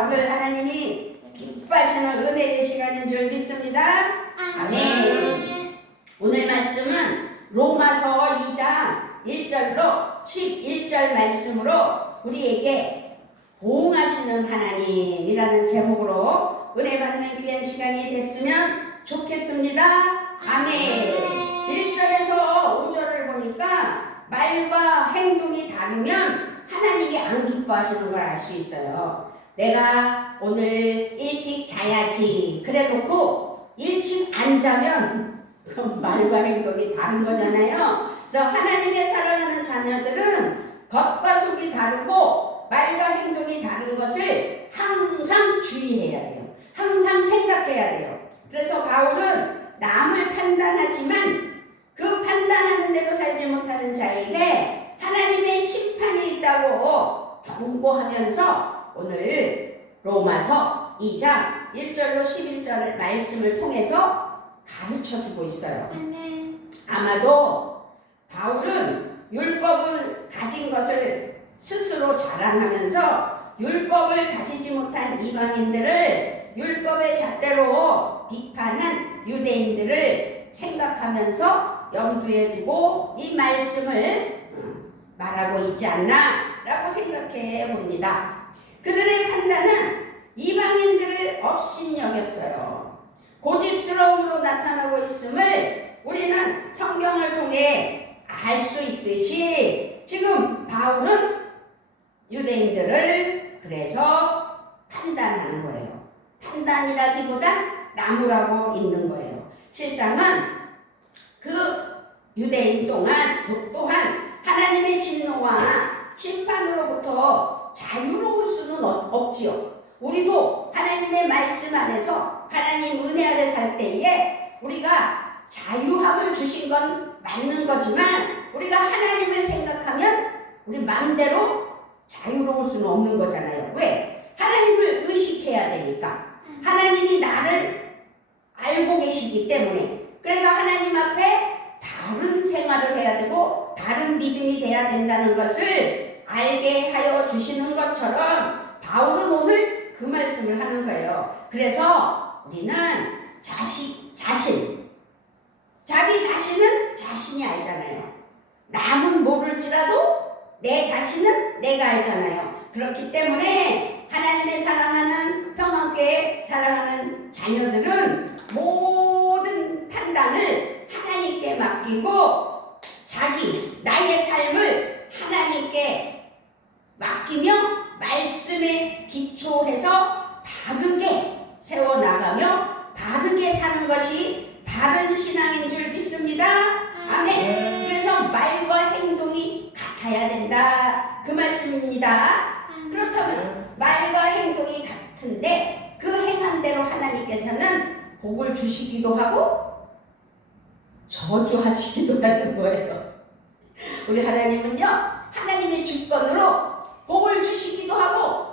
오늘 하나님이 기뻐하시는 은혜의 시간인 줄 믿습니다. 아멘. 오늘 말씀은 로마서 2장 1절로 11절 말씀으로 우리에게 보응하시는 하나님이라는 제목으로 은혜 받는 귀한 시간이 됐으면 좋겠습니다. 아멘. 1절에서 5절을 보니까 말과 행동이 다르면 하나님이 안 기뻐하시는 걸 알 수 있어요. 내가 오늘 일찍 자야지 그래 놓고 일찍 안 자면 그럼 말과 행동이 다른 거잖아요. 그래서 하나님의 사랑하는 자녀들은 겉과 속이 다르고 말과 행동이 다른 것을 항상 주의해야 돼요. 항상 생각해야 돼요. 그래서 바울은 남을 판단하지만 그 판단하는 대로 살지 못하는 자에게 하나님의 심판이 있다고 경고하면서 오늘 로마서 2장 1절로 11절 말씀을 통해서 가르쳐주고 있어요. 아마도 바울은 율법을 가진 것을 스스로 자랑하면서 율법을 가지지 못한 이방인들을 율법의 잣대로 비판한 유대인들을 생각하면서 염두에 두고 이 말씀을 말하고 있지 않나 라고 생각해 봅니다. 그들의 판단은 이방인들을 업신여겼어요. 고집스러움으로 나타나고 있음을 우리는 성경을 통해 알 수 있듯이 지금 바울은 유대인들을 그래서 판단하는 거예요. 판단이라기보다 나무라고 있는 거예요. 실상은 그 유대인 또한 하나님의 진노와 심판으로부터 자유로울 수는 없지요. 우리도 하나님의 말씀 안에서 하나님 은혜 아래 살 때에 우리가 자유함을 주신 건 맞는 거지만 우리가 하나님을 생각하면 우리 마음대로 자유로울 수는 없는 거잖아요. 왜? 하나님을 의식해야 되니까. 하나님이 나를 알고 계시기 때문에. 그래서 하나님 앞에 다른 생활을 해야 되고 다른 믿음이 돼야 된다는 것을 알게 하여 주시는 것처럼 바울은 오늘 그 말씀을 하는 거예요. 그래서 우리는 자기 자신은 자신이 알잖아요. 남은 모를지라도 내 자신은 내가 알잖아요. 그렇기 때문에 하나님의 사랑하는 평안교회 사랑하는 자녀들은 모든 판단을 하나님께 맡기고 나의 삶을 하나님께 맡기며 말씀에 기초해서 바르게 세워나가며 바르게 사는 것이 바른 신앙인 줄 믿습니다. 아멘. 그래서 말과 행동이 같아야 된다. 그 말씀입니다. 그렇다면 말과 행동이 같은데 그 행한 대로 하나님께서는 복을 주시기도 하고 저주하시기도 하는 거예요. 우리 하나님은요, 하나님의 주권으로 복을 주시기도 하고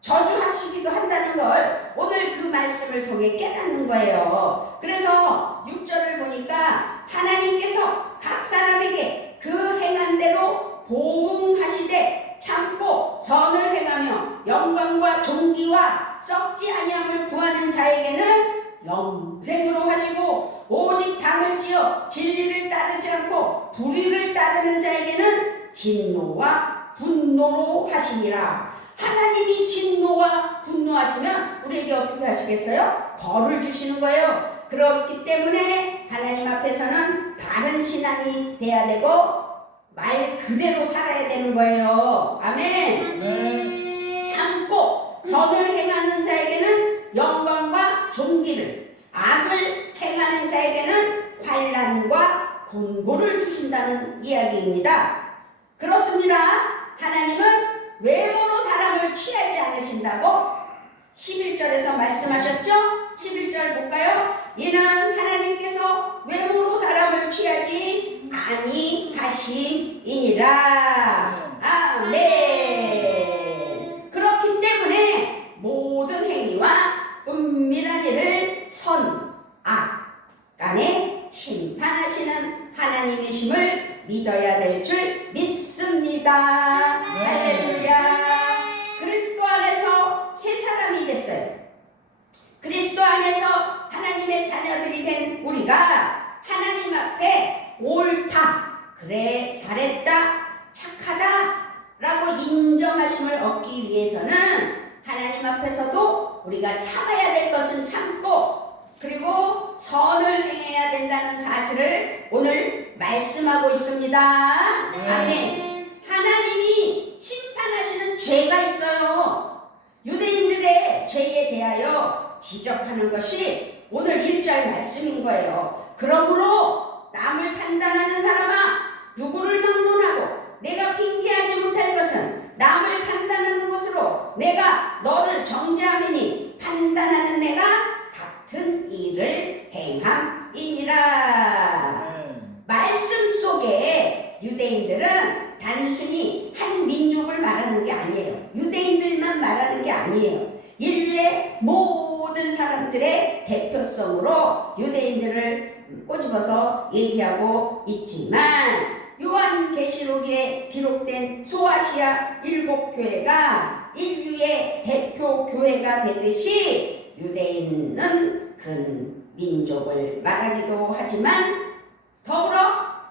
저주하시기도 한다는 걸 오늘 그 말씀을 통해 깨닫는 거예요. 그래서 6절을 보니까 하나님께서 각 사람에게 그 행한 대로 보응하시되 참고 선을 행하며 영광과 존귀와 썩지 아니함을 구하는 자에게는 영생으로 하시고 오직 담을 지어 진리를 따르지 않고 불의를 따르는 자에게는 진노와 분노로 하시니라. 하나님이 진노와 분노하시면 우리에게 어떻게 하시겠어요? 벌을 주시는 거예요. 그렇기 때문에 하나님 앞에서는 바른 신앙이 돼야 되고 말 그대로 살아야 되는 거예요. 아멘. 참고 선을 행하는 자에게는 영광과 존귀를, 악을 행하는 자에게는 환난과 곤고를 주신다는 이야기입니다. 그렇습니다. 하나님은 외모로 사람을 취하지 않으신다고 11절에서 말씀하셨죠? 11절 볼까요? 이는 하나님께서 외모로 사람을 취하지 아니하심이니라. 아멘. 그렇기 때문에 모든 행위와 은밀한 일을 선, 악 간에 심판하시는 하나님이심을 믿어야 될 줄 믿습니다. 할렐루야. 그리스도 안에서 새 안에서 하나님의 자녀들이 된 우리가 하나님 앞에 옳다, 그래 잘했다, 착하다 라고 인정하심을 얻기 위해서는 하나님 앞에서도 우리가 참아야 될 것은 참고, 그리고 선을 행해야 된다는 사실을 오늘 말씀하고 있습니다. 아멘. 하나님이 심판하시는 죄가 있어요. 유대인들의 죄에 대하여 지적하는 것이 오늘 1절 말씀인 거예요. 그러므로 남을 판단하는 사람아, 누구를 막론하고 내가 핑계하지 못할 것은 남을 판단하는 것으로 내가 너를 정죄하리니 판단하는 내가 같은 일을 행함이니라. 말씀 속에 유대인들은 단순히 한 민족을 말하는 게 아니에요. 유대인들만 말하는 게 아니에요. 인류의 모든 사람들의 대표성으로 유대인들을 꼬집어서 얘기하고 있지만, 요한계시록에 기록된 소아시아 7교회가 인류의 대표 교회가 되듯이 유대인은 근 민족을 말하기도 하지만 더불어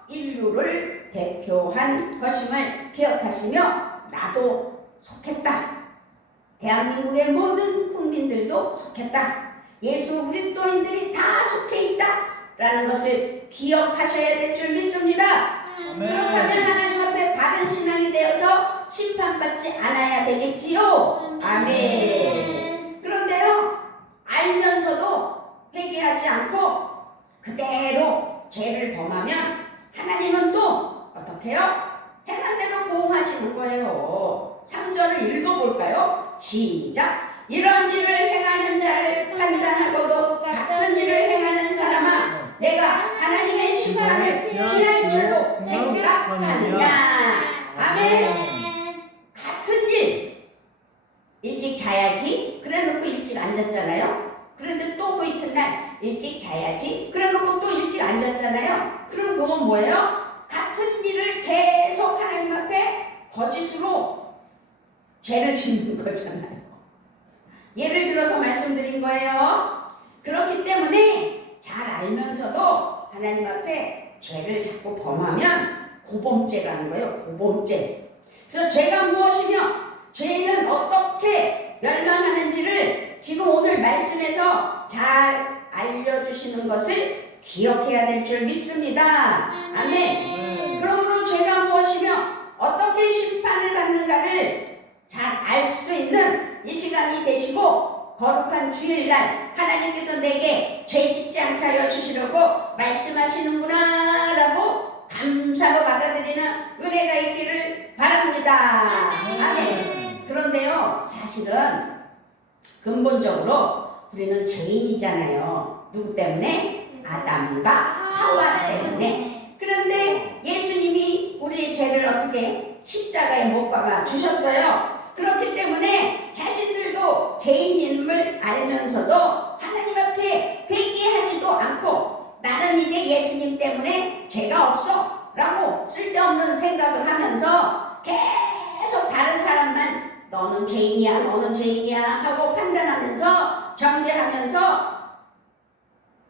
인류를 대표한 것임을 기억하시며, 나도 속했다, 대한민국의 모든 국민들도 속했다, 예수 그리스도인들이 다 속해 있다 라는 것을 기억하셔야 될 줄 믿습니다. 그렇다면 하나님 앞에 바른 신앙이 되어서 심판받지 않아야 되겠지요. 아멘. 그런데요, 알면서도 회개하지 않고 그대로 죄를 범하면 하나님은 또 어떻게 해요? 행한 대로 보응하시는 거예요. 3절을 읽어볼까요? 시작. 이런 일을 행하는 자를 판단하고도 같은 일을 행하는 사람아, 내가 하나님의 심판을 피할 줄로 생각하느냐. 아멘. 같은 일, 일찍 자야지 그래 놓고 일찍 앉았잖아요. 그런데 또 그 이튿날 일찍 자야지 그래 놓고 또 일찍 앉았잖아요. 그럼 그건 뭐예요? 같은 일을 계속 하나님 앞에 거짓으로 죄를 짓는 거잖아요. 예를 들어서 말씀드린 거예요. 그렇기 때문에 잘 알면서도 하나님 앞에 죄를 자꾸 범하면 고범죄라는 거예요. 고범죄. 그래서 죄가 무엇이며 죄는 어떻게 멸망하는지를 지금 오늘 말씀에서 잘 알려주시는 것을 기억해야 될 줄 믿습니다. 아멘. 그러므로 죄가 무엇이며 어떻게 심판을 받는가를 잘 알 수 있는 이 시간이 되시고, 거룩한 주일날 하나님께서 내게 죄 짓지 않게 하여 주시려고 말씀하시는구나 라고 감사로 받아들이는 은혜가 있기를 바랍니다. 아멘. 그런데요, 사실은 근본적으로 우리는 죄인이잖아요. 누구 때문에? 아담과 하와 때문에. 그런데 예수님이 우리의 죄를 어떻게 십자가에 못 박아 주셨어요. 그렇기 때문에 자신들도 죄인임을 알면서도 하나님 앞에 회개하지도 않고, 나는 이제 예수님 때문에 죄가 없어 라고 쓸데없는 생각을 하면서 계속 다른 사람만 너는 죄인이야, 너는 죄인이야 하고 판단하면서 정죄하면서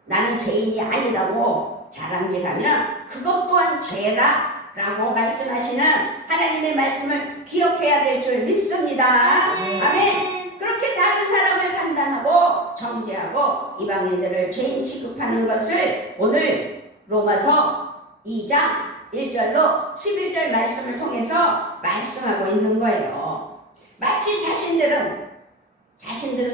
나는 죄인이 아니라고 자랑질하면 그것 또한 죄라 라고 말씀하시는 하나님의 말씀을 기억해야 될 줄 믿습니다. 아멘. 그렇게 다른 사람을 판단하고 정죄하고 이방인들을 죄인 취급하는 것을 오늘 로마서 2장 1절로 11절 말씀을 통해서 말씀하고 있는 거예요. 마치 자신들은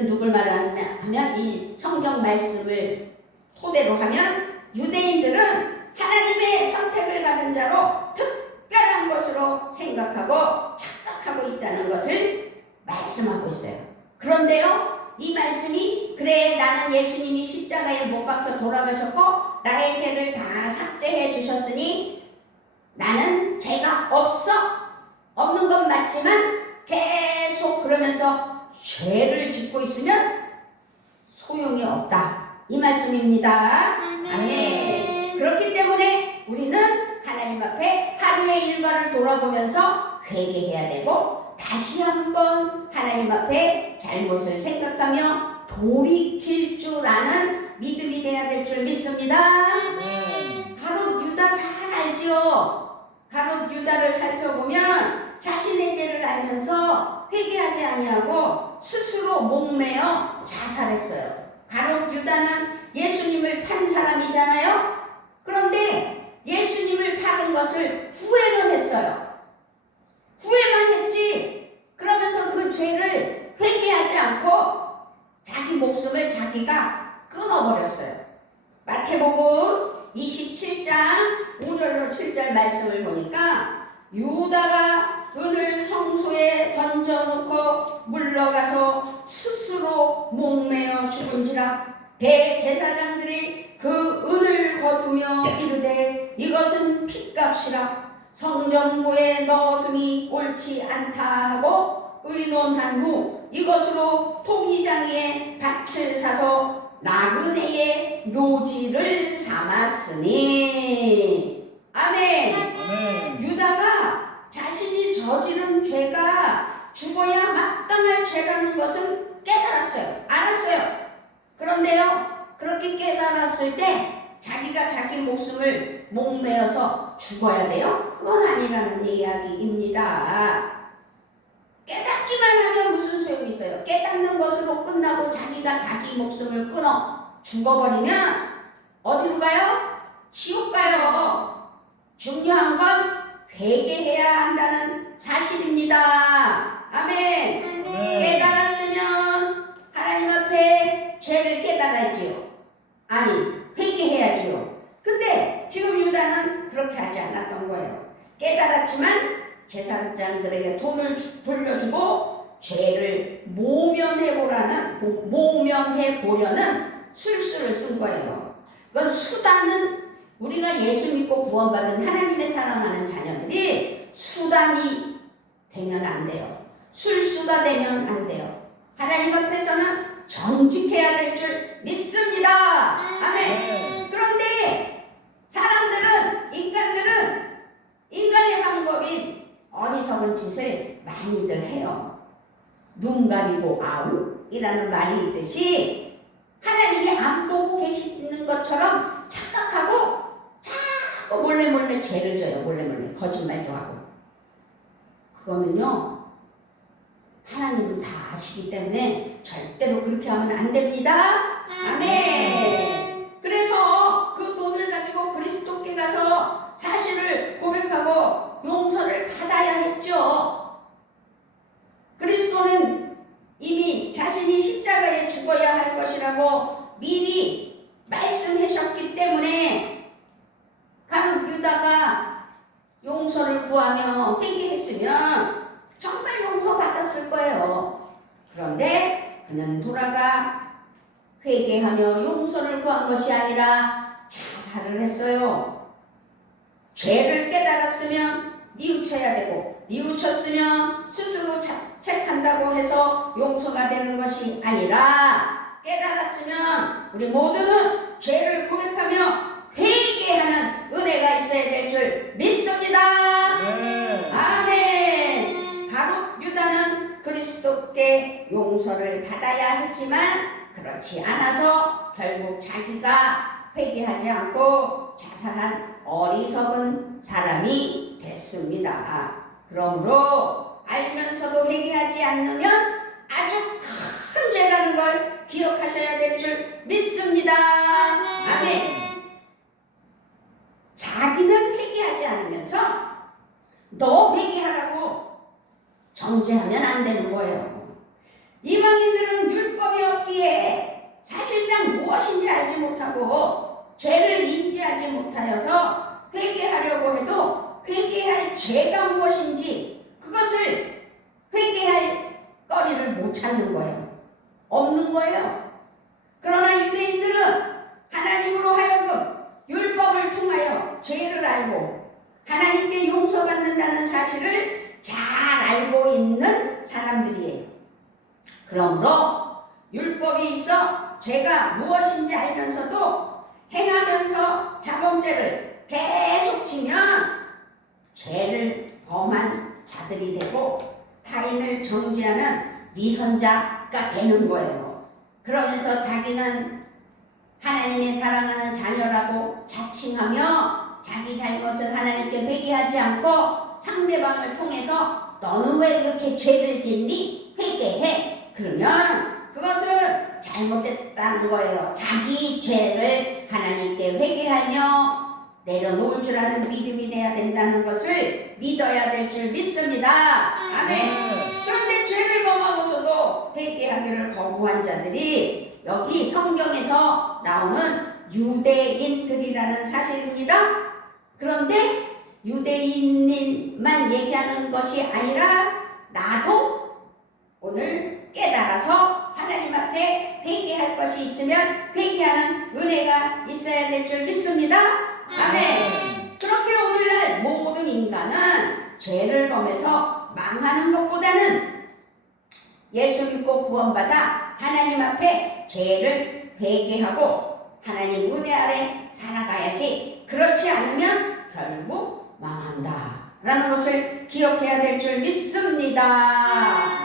누굴 말하면 이 성경 말씀을 토대로 하면 유대인들은 하나님의 선택을 받은 자로 특별한 것으로 생각하고 착각하고 있다는 것을 말씀하고 있어요. 그런데요, 이 말씀이 그래 나는 예수님이 십자가에 못 박혀 돌아가셨고 나의 죄를 다 삭제해 주셨으니 나는 죄가 없는 건 맞지만 계속 그러면서 죄를 짓고 있으면 소용이 없다, 이 말씀입니다. 아멘. 그렇기 때문에 우리는 하나님 앞에 하루의 일과를 돌아보면서 회개해야 되고, 다시 한번 하나님 앞에 잘못을 생각하며 돌이킬 줄 아는 믿음이 돼야 될 줄 믿습니다. 아멘. 가롯 유다 잘 알지요. 가롯 유다를 살펴보면 자신의 죄를 알면서 회개하지 아니하고 스스로 목매어 자살했어요. 가롯 유다는 예수님을 판 사람이잖아요. 그런데 예수님을 파는 것을 후회는 했어요. 후회만 했지. 그러면서 그 죄를 회개하지 않고 자기 목숨을 자기가 끊어버렸어요. 마태복음 27장 5절로 7절 말씀을 보니까 유다가 은을 성소에 던져놓고 물러가서 스스로 목매어 죽은지라 대제사장들이 그 은을 거두며 이르되 이것은 핏값이라 성전고에 넣어둠이 옳지 않다 하고 의논한 후 이것으로 토기장이의 밭을 사서 나그네의 묘지를 삼았으니 아멘. 아멘. 유다가 자신이 저지른 죄가 죽어야 마땅할 죄라는 것은 깨달았어요. 알았어요. 그런데요, 그렇게 깨달았을 때 자기가 자기 목숨을 목매어서 죽어야 돼요? 그건 아니라는 이야기입니다. 깨닫기만 하면 무슨 소용이 있어요? 깨닫는 것으로 끝나고 자기가 자기 목숨을 끊어 죽어버리면 어디로 가요? 지옥 가요. 중요한 건 회개해야 한다는 사실입니다. 아멘. 깨달았으면 하나님 앞에 죄를 깨달아야지요. 아니, 회개해야지요. 근데 지금 유다는 그렇게 하지 않았던 거예요. 깨달았지만 제사장들에게 돈을 돌려주고 죄를 모면해보려는 술수를 쓴 거예요. 그건 수단은 우리가 예수 믿고 구원받은 하나님의 사랑하는 자녀들이 수단이 되면 안 돼요. 술수가 되면 안 돼요. 하나님 앞에서는 정직해야 될 줄 믿습니다. 아멘. 그런데 사람들은, 인간의 방법인 어리석은 짓을 많이들 해요. 눈 가리고 아웅이라는 말이 있듯이 하나님이 안 보고 계시는 것처럼 착각하고 자꾸 몰래 죄를 져요. 몰래 거짓말도 하고. 그거는요, 하나님은 다 아시기 때문에 절대로 그렇게 하면 안 됩니다. 아멘. 그래서 그 돈을 가지고 그리스도께 가서 사실을 고백하고 용서를 받아야 했죠. 그리스도는 이미 자신이 십자가에 죽어야 할 것이라고 미리 말씀하셨기 때문에 가룟 유다가 용서를 구하며 회개했으면 정말 용서받았을 거예요. 그런데 그는 돌아가 회개하며 용서를 구한 것이 아니라 자살을 했어요. 죄를 깨달았으면 뉘우쳐야 되고 뉘우쳤으면 스스로 자책한다고 해서 용서가 되는 것이 아니라 깨달았으면 우리 모두는 죄를 고백하며 회개하는 은혜가 있어야 될 줄 믿습니다. 아멘. 가룟 유다는 그리스도께 용서를 받아야 했지만 그렇지 않아서 결국 자기가 회개하지 않고 자살한 어리석은 사람이 됐습니다. 그러므로 알면서도 회개하지 않으면 아주 큰 죄라는 걸 기억하셔야 될 줄 믿습니다. 아멘. 자기는 회개하지 않으면서 너 회개하라고 정죄하면 안 되는 거예요. 이방인들은 율법이 없기에 사실상 무엇인지 알지 못하고 죄를 인지하지 못하여서 회개하려고 해도 회개할 죄가 무엇인지 그것을 회개할 거리를 못 찾는 거예요. 없는 거예요. 그러나 유대인들은 하나님으로 하여금 율법을 통하여 죄를 알고 하나님께 용서받는다는 사실을 잘 알고 있는 사람들이에요. 그러므로 율법이 있어 죄가 무엇인지 알면서도 행하면서 자범죄를 계속 지면 죄를 범한 자들이 되고 타인을 정죄하는 위선자가 되는 거예요. 그러면서 자기는 하나님의 사랑하는 자녀라고 자칭하며 자기 잘못을 하나님께 회개하지 않고 상대방을 통해서 너는 왜 그렇게 죄를 짓니? 회개해. 그러면 그것은 잘못됐다는 거예요. 자기 죄를 하나님께 회개하며 내려놓을 줄 아는 믿음이 돼야 된다는 것을 믿어야 될 줄 믿습니다. 아멘. 그런데 죄를 범하고서도 회개하기를 거부한 자들이 여기 성경에서 나오는 유대인들이라는 사실입니다. 그런데 유대인만 얘기하는 것이 아니라 나도 오늘 깨달아서 하나님 앞에 회개할 것이 있으면 회개하는 은혜가 있어야 될 줄 믿습니다. 아멘. 그렇게 오늘날 모든 인간은 죄를 범해서 망하는 것보다는 예수 믿고 구원받아 하나님 앞에 죄를 회개하고 하나님 은혜 아래 살아가야지. 그렇지 않으면 결국 망한다 라는 것을 기억해야 될 줄 믿습니다.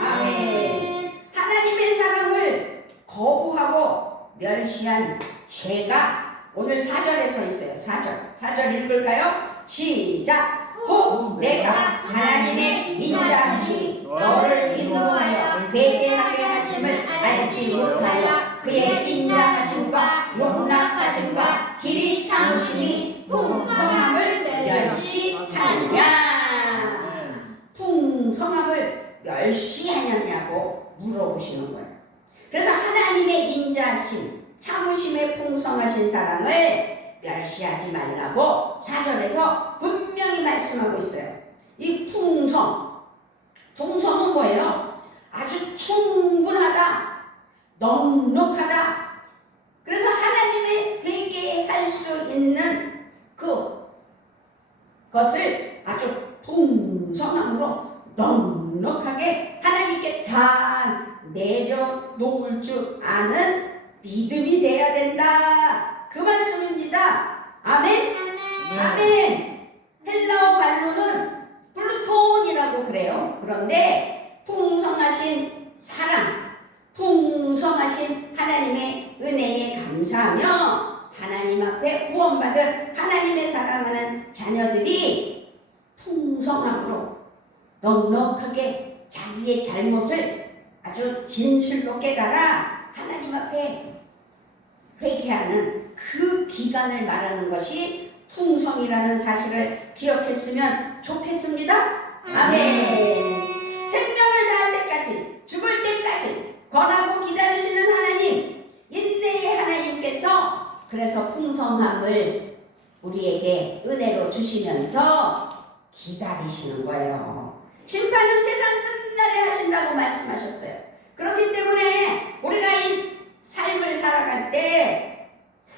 아멘. 하나님의 사랑을 거부하고 멸시한 죄가 오늘 4절에 있어요. 4절 읽을까요? 시작. 혹 내가 하나님의 인자하심이 너를 인도하여 회개하게 하심을 알지 못하여 그의 인자하심과 용납하심과 길이 참으심이 풍성함을 멸시하느냐. 풍성함을 멸시하느냐고 물어보시는 거예요. 그래서 하나님의 인자하심, 참으심의 풍성하신 사랑을 멸시하지 말라고 4절에서 분명히 말씀하고 있어요. 이 풍성은 뭐예요? 아주 충분하다, 넉넉하다. 그래서 하나님의 회개할 수 있는 그것을 아주 풍성함으로 넉넉하게 하나님께 다 내려놓을 줄 아는 믿음이 돼야 된다. 그 말씀입니다. 아멘? 아멘. 헬라어 말로는 플루톤이라고 그래요. 그런데 풍성하신 사랑, 풍성하신 하나님의 은혜에 감사하며 하나님 앞에 구원받은 하나님의 사랑하는 자녀들이 풍성함으로 넉넉하게 자기의 잘못을 아주 진실로 깨달아 하나님 앞에 회개하는 그 기간을 말하는 것이 풍성이라는 사실을 기억했으면 좋겠습니다. 아멘. 생명을 다할 때까지, 죽을 때까지 권하고 기다리시는 하나님, 인내의 하나님께서 그래서 풍성함을 우리에게 은혜로 주시면서 기다리시는 거예요. 심판은 세상 끝날에 하신다고 말씀하셨어요. 그렇기 때문에 우리가 이 삶을 살아갈 때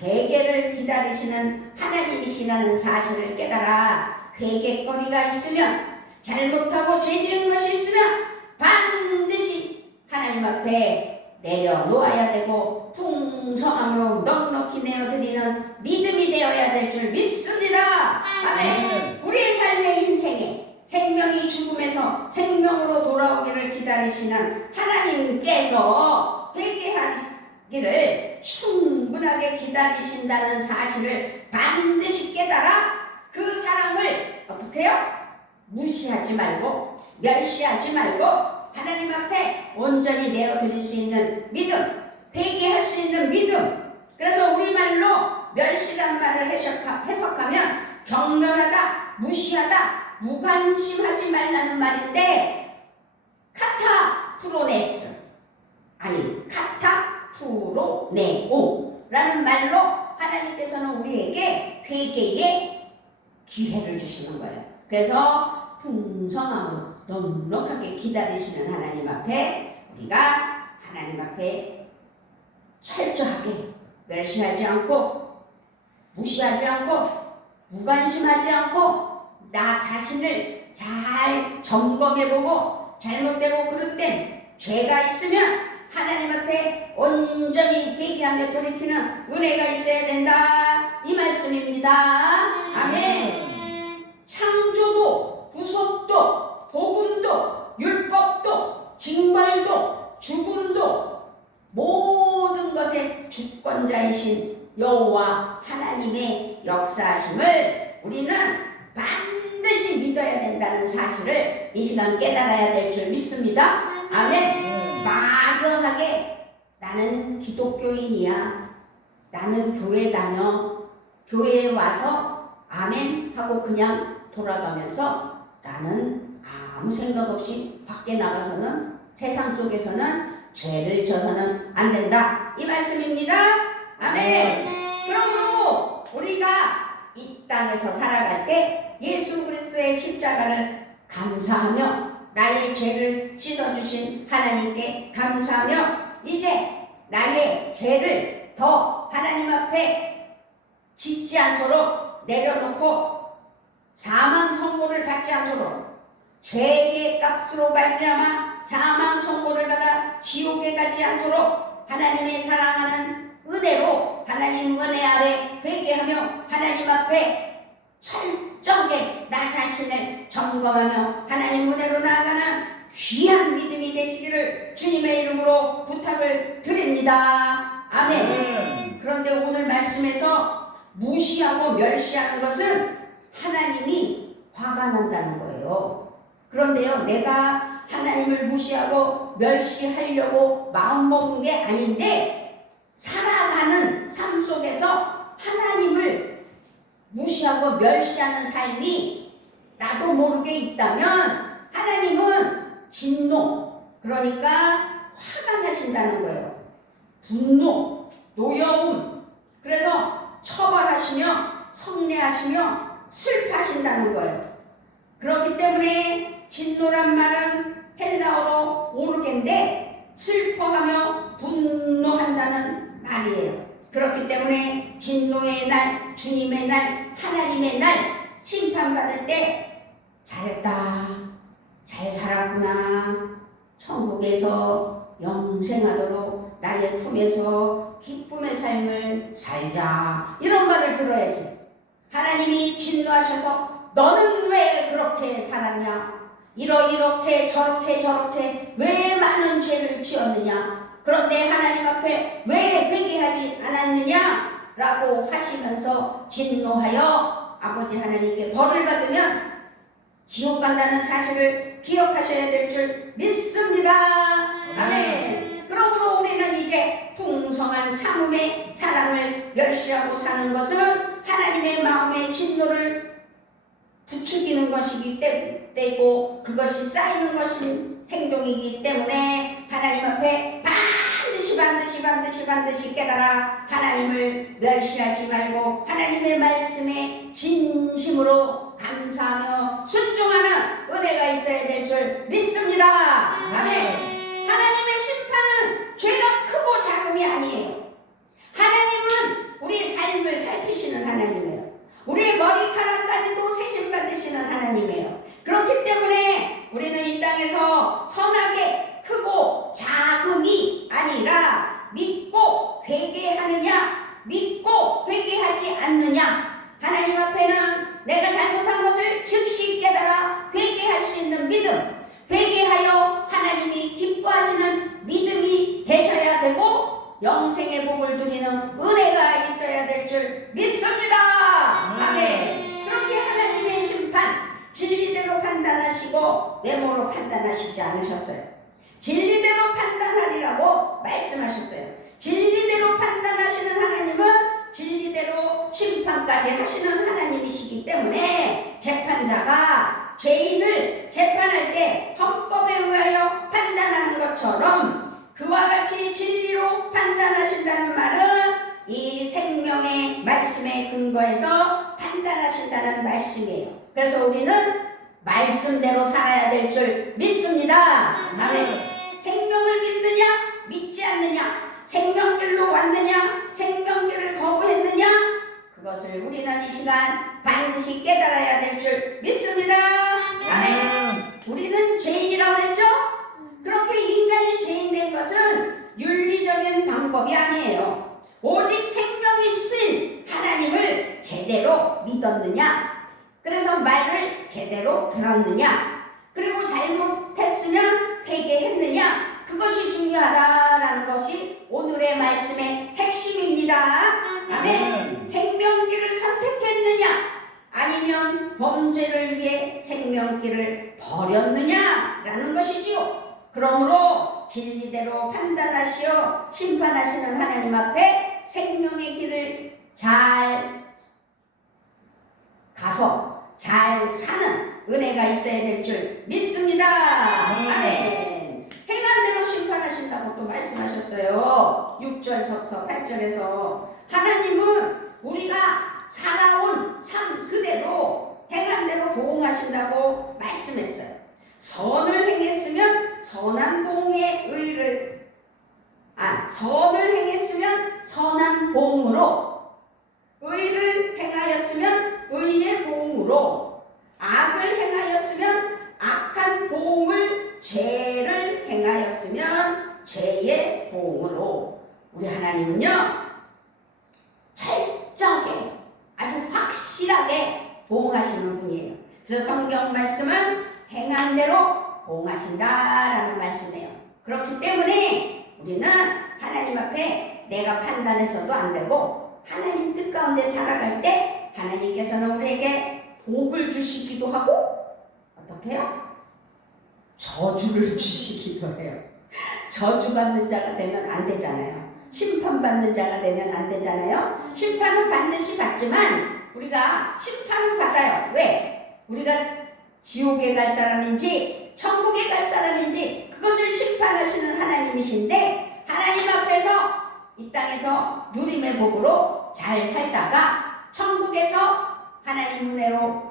회개를 기다리시는 하나님이시라는 사실을 깨달아 회개거리가 있으면, 잘못하고 죄 지은 것이 있으면 반드시 하나님 앞에 내려놓아야 되고 풍성함으로 넉넉히 내어드리는 믿음이 되어야 될 줄 믿습니다. 아멘. 우리의 삶의 인생에 생명이 죽음에서 생명으로 돌아오기를 기다리시는 하나님께서 회개하기를 충분하게 기다리신다는 사실을 반드시 깨달아 그 사랑을 어떻게 해요? 무시하지 말고 멸시하지 말고 하나님 앞에 온전히 내어드릴 수 있는 믿음, 회개할 수 있는 믿음. 그래서 우리말로 멸시란 말을 해석하면 경멸하다, 무시하다, 무관심하지 말라는 말인데, 카타프로네스 아니 카타프로네오라는 말로 하나님께서는 우리에게 회개의 기회를 주시는 거예요. 그래서 풍성함으로 넉넉하게 기다리시는 하나님 앞에 우리가 하나님 앞에 철저하게 멸시하지 않고 무시하지 않고 무관심하지 않고 나 자신을 잘 점검해보고 잘못되고 그릇된 죄가 있으면 하나님 앞에 온전히 회개하며 돌이키는 은혜가 있어야 된다, 이 말씀입니다. 아멘. 창조도 구속도 복음도 율법도 징벌도 죽음도 모든 화가난다는 사실을 이 시간 깨달아야 될 줄 믿습니다. 아멘. 막연하게 나는 기독교인이야, 나는 교회 다녀, 교회에 와서 아멘 하고 그냥 돌아가면서 나는 아무 생각 없이 밖에 나가서는 세상 속에서는 죄를 져서는 안 된다, 이 말씀입니다. 아멘. 그러므로 우리가 이 땅에서 살아갈 때 예수 그리스도의 십자가를 감사하며 나의 죄를 씻어주신 하나님께 감사하며 이제 나의 죄를 더 하나님 앞에 짓지 않도록 내려놓고 사망 선고를 받지 않도록, 죄의 값으로 말미암아 사망 선고를 받아 지옥에 가지 않도록 하나님의 사랑하는 은혜로 하나님 은혜 아래 회개하며 하나님 앞에 철저하게 나 자신을 점검하며 하나님 은혜로 나아가는 귀한 믿음이 되시기를 주님의 이름으로 부탁을 드립니다. 아멘. 그런데 오늘 말씀에서 무시하고 멸시하는 것은 하나님이 화가 난다는 거예요. 그런데요, 내가 하나님을 무시하고 멸시하려고 마음먹은 게 아닌데 살아가는 삶 속에서 하나님을 무시하고 멸시하는 삶이 나도 모르게 있다면 하나님은 진노, 그러니까 화가 나신다는 거예요. 분노, 노여움, 그래서 처벌하시며 성례하시며 슬퍼하신다는 거예요. 그렇기 때문에 진노란 말은 헬라어로 오르겐데 슬퍼하며 분노한다는 말이에요. 그렇기 때문에 진노의 날, 주님의 날, 하나님의 날 심판받을 때 잘했다, 잘 살았구나, 천국에서 영생하도록 나의 품에서 기쁨의 삶을 살자, 이런 말을 들어야지. 하나님이 진노하셔서 너는 왜 그렇게 살았냐, 이렇게 저렇게 왜 많은 죄를 지었느냐, 그런데 하나님 앞에 왜 회개하지 않았느냐 라고 하시면서 진노하여 아버지 하나님께 벌을 받으면 지옥 간다는 사실을 기억하셔야 될 줄 믿습니다. 아멘. 그러므로 우리는 이제 풍성한 참음의 사랑을 멸시하고 사는 것은 하나님의 마음의 진노를 부추기는 것이기 때고 그것이 쌓이는 것인 행동이기 때문에 하나님 앞에 반드시 깨달아 하나님을 멸시하지 말고 하나님의 말씀에 진심으로 감사하며 순종하는 은혜가 있어야 될 줄 믿습니다. 아멘. 하나님의 심판은 죄가 크고 작음이 아니에요. 하나님은 우리의 삶을 살피시는 하나님이에요. 우리의 머리카락까지도 세심받으시는 하나님이에요. 그렇기 때문에 우리는 이 땅에서 선하게 크고 작음이 아니라 믿고 회개하느냐, 믿고 회개하지 않느냐, 하나님 앞에는 내가 잘못한 것을 즉시 깨달아 회개할 수 있는 믿음, 회개하여 하나님이 기뻐하시는 믿음이 되셔야 되고 영생의 복을 누리는 은혜가 있어야 될 줄 믿습니다. 아멘. 그렇게 하나님의 심판, 진리대로 판단하시고 외모로 판단하시지 않으셨어요. 진리대로 판단하리라고 말씀하셨어요. 진리대로 판단하시는 하나님은 진리대로 심판까지 하시는 하나님이시기 때문에 재판자가 죄인을 재판할 때 헌법에 의하여 판단하는 것처럼 그와 같이 진리로 판단하신다는 말은 이 생명의 말씀에 근거해서 판단하신다는 말씀이에요. 그래서 우리는 말씀대로 살아야 될 줄 믿습니다. 아멘. 생명을 믿느냐 믿지 않느냐, 생명길로 왔느냐 생명길을 거부했느냐, 그것을 우리는 이 시간 반드시 깨달아야 될 줄 믿습니다. 아멘. 우리는 죄인이라고 했죠? 그렇게 인간이 죄인 된 것은 윤리적인 방법이 아니에요. 오직 생명이신 하나님을 제대로 믿었느냐, 그래서 말을 제대로 들었느냐, 그리고 잘못했으면 회개했느냐, 그것이 중요하다라는 것이 오늘의 말씀의 핵심입니다. 아멘. 생명길을 선택했느냐 아니면 범죄를 위해 생명 생명길을 버렸느냐라는 것이지요. 그러므로 진리대로 판단하시어 심판하시는 하나님 앞에 생명의 길을 잘 가서 잘 사는 은혜가 있어야 될 줄 믿습니다. 아멘. 행한 대로 심판하신다고 또 말씀하셨어요. 6절서부터 8절에서 하나님은 우리가 살아온 삶 그대로 행한 대로 보응하신다고 말씀했어요. 선을 행했으면 선한 보응의 의를 선을 행했으면 선한 보응으로, 의를 행하였으면 의의 보응으로, 악을 행하였으면 악한 보응을, 죄를 행하였으면 죄의 보응으로. 우리 하나님은요 철저하게 아주 확실하게 보응하시는 분이에요. 그래서 성경 말씀은 행한 대로 보응하신다라는 말씀이에요. 그렇기 때문에 우리는 하나님 앞에 내가 판단해서도 안 되고 하나님 뜻 가운데 살아갈 때 하나님께서는 우리에게 복을 주시기도 하고 어떻게 해요? 저주를 주시기도 해요. 저주받는 자가 되면 안 되잖아요. 심판받는 자가 되면 안 되잖아요. 심판은 반드시 받지만 우리가 심판은 받아요. 왜? 우리가 지옥에 갈 사람인지 천국에 갈 사람인지 그것을 심판하시는 하나님이신데, 하나님 앞에서 이 땅에서 누림의 복으로 잘 살다가 천국에서 하나님 은혜로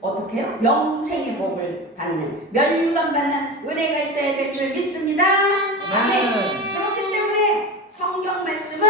어떻게 해요? 영생의 복을 받는, 멸류관 받는 은혜가 있어야 될 줄 믿습니다. 아멘. 그렇기 때문에 성경 말씀은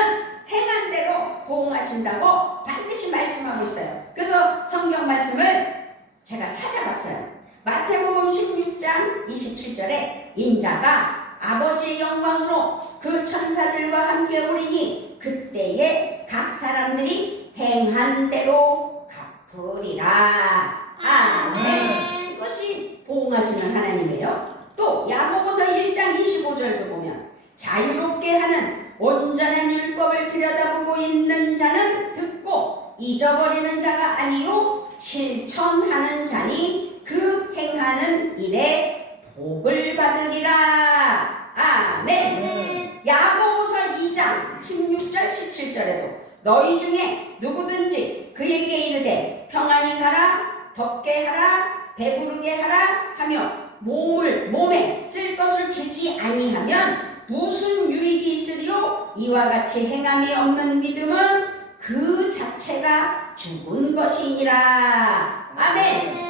행한 대로 보응하신다고 반드시 말씀하고 있어요. 그래서 성경 말씀을 제가 찾아봤어요. 마태복음 16장 27절에 인자가 아버지의 영광으로 그 천사들과 함께 오리니 그때에 각 사람들이 행한 대로 갚으리라. 아멘. 이것이 보응하시는 하나님이에요. 또 야고보서 1장 25절도 보면 자유롭게 하는 온전한 율법을 들여다보고 있는 자는 듣고 잊어버리는 자가 아니요 실천하는 자니 그 행하는 일에 복을 받으리라. 아멘. 야고보서 2장 16절 17절에도 너희 중에 누구든지 그에게 이르되 평안히 가라, 덥게 하라, 배부르게 하라 하며 몸에 쓸 것을 주지 아니하면 무슨 유익이 있으리요? 이와 같이 행함이 없는 믿음은 그 자체가 죽은 것이니라. 아멘.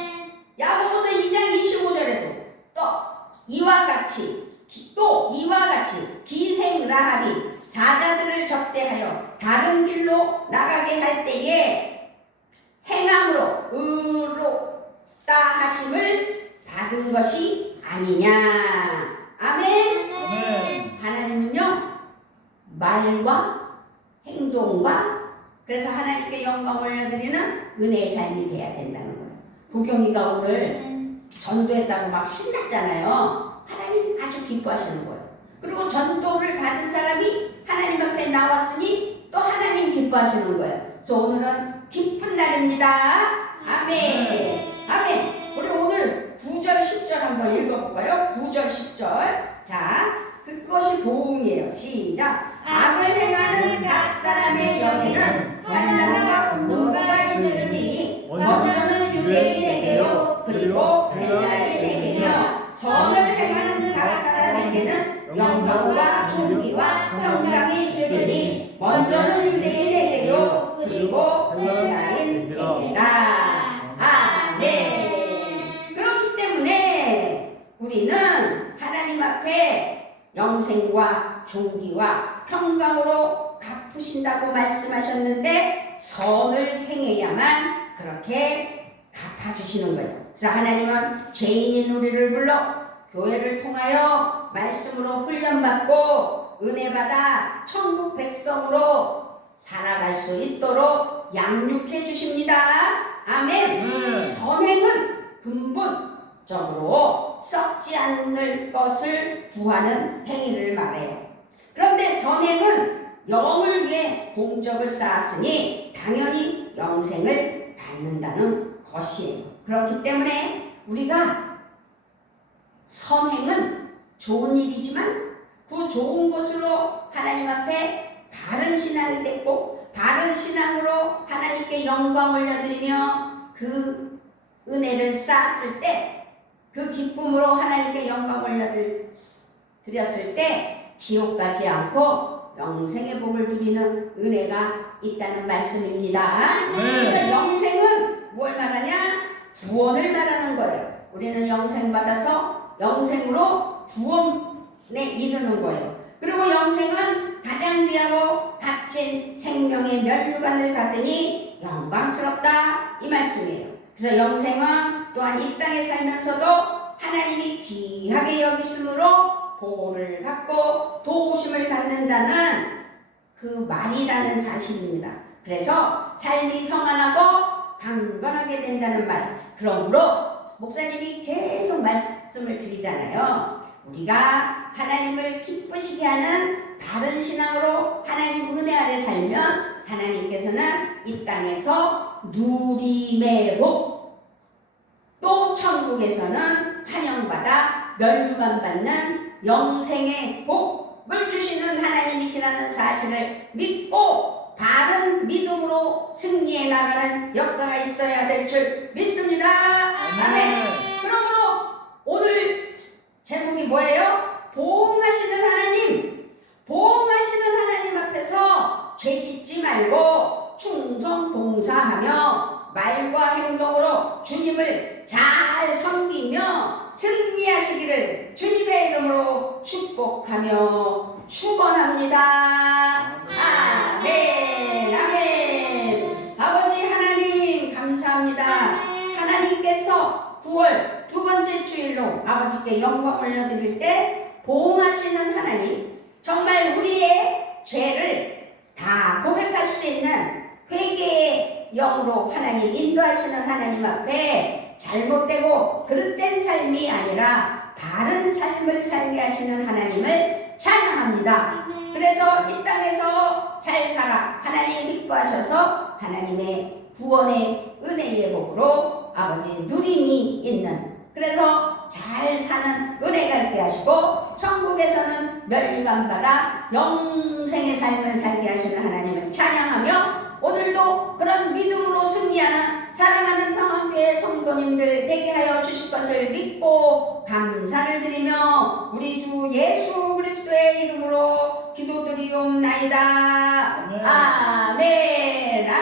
야고보서 2장 25절에도 이와 같이 기생 라합이 사자들을 접대하여 다른 길로 나가게 할 때에 행함으로 의롭다 하심을 받은 것이 아니냐. 아멘. 아멘. 하나님은요 말과 행동과, 그래서 하나님께 영광 올려드리는 은혜의 삶이 돼야 된다는 거예요. 보경이가 오늘 전도했다고 막 신났잖아요. 하나님 아주 기뻐하시는 거예요. 그리고 전도를 받은 사람이 하나님 앞에 나왔으니 또 하나님 기뻐하시는 거예요. 그래서 오늘은 기쁜 날입니다. 아멘. 아멘. 우리 오늘 9절 10절 한번 읽어볼까요? 9절 10절. 자, 그것이 보응이에요. 시작. 악을 행하는 각 사람의 영에는 환난과 분노가 있으니 먼저는 유대인에게요 그리고 헬라인에게며 선을 행하는 각 사람에게는 영광과 존귀와 평강이 있으니 먼저는 유대인에게요 그리고 헬라인에게라. 아멘. 그렇기 때문에 우리는 하나님 앞에 영생과 존귀와 평강으로 갚으신다고 말씀하셨는데 선을 행해야만 그렇게 갚아주시는 거예요. 그래서 하나님은 죄인인 우리를 불러 교회를 통하여 말씀으로 훈련받고 은혜받아 천국 백성으로 살아갈 수 있도록 양육해 주십니다. 아멘. 선행은 근본적으로 썩지 않을 것을 구하는 행위를 말해요. 그런데 선행은 영을 위해 공적을 쌓았으니 당연히 영생을 받는다는 것이에요. 그렇기 때문에 우리가 선행은 좋은 일이지만 그 좋은 것으로 하나님 앞에 바른 신앙이 됐고 바른 신앙으로 하나님께 영광 올려드리며 그 은혜를 쌓았을 때 그 기쁨으로 하나님께 영광 올려드렸을 때 지옥 가지 않고 영생의 복을 누리는 은혜가 있다는 말씀입니다. 그래서 영생은 뭘 말하냐? 구원을 말하는 거예요. 우리는 영생 받아서 영생으로 구원에 이르는 거예요. 그리고 영생은 가장 귀하고 값진 생명의 면류관을 받으니 영광스럽다 이 말씀이에요. 그래서 영생은 또한 이 땅에 살면서도 하나님이 귀하게 여기심으로 보호를 받고 도우심을 받는다는 그 말이라는 사실입니다. 그래서 삶이 평안하고 강건하게 된다는 말. 그러므로 목사님이 계속 말씀을 드리잖아요. 우리가 하나님을 기쁘시게 하는 바른 신앙으로 하나님 은혜 아래 살면 하나님께서는 이 땅에서 누림의 복, 또 천국에서는 환영받아 면류관 받는 영생의 복을 주시는 하나님이시라는 사실을 믿고 바른 믿음으로 승리해 나가는 역사가 있어야 될 줄 믿습니다. 아멘. 그러므로 오늘 제목이 뭐예요? 보응하시는 하나님. 보응하시는 하나님 앞에서 죄 짓지 말고 충성 봉사하며 말과 행동으로 주님을 잘 섬기며 승리하시기를 주님의 이름으로 축복하며 축원합니다. 아멘. 아멘. 아버지 하나님 감사합니다. 하나님께서 9월 두 번째 주일로 아버지께 영광 올려드릴 때 보응하시는 하나님, 정말 우리의 죄를 다 고백할 수 있는 회개의 영으로 하나님 인도하시는 하나님 앞에 잘못되고 그릇된 삶이 아니라 바른 삶을 살게 하시는 하나님을 찬양합니다. 그래서 이 땅에서 잘 살아 하나님 기뻐하셔서 하나님의 구원의 은혜의 복으로 아버지 누림이 있는, 그래서 잘 사는 은혜가 있게 하시고 천국에서는 면류관 받아 영생의 삶을 살게 하시는 하나님을 찬양하며 오늘도 그런 믿음으로 승리하는 사랑하는 평안교회 성도님들 되게 하여 주실 것을 믿고 감사를 드리며 우리 주 예수 그리스도의 이름으로 기도드리옵나이다.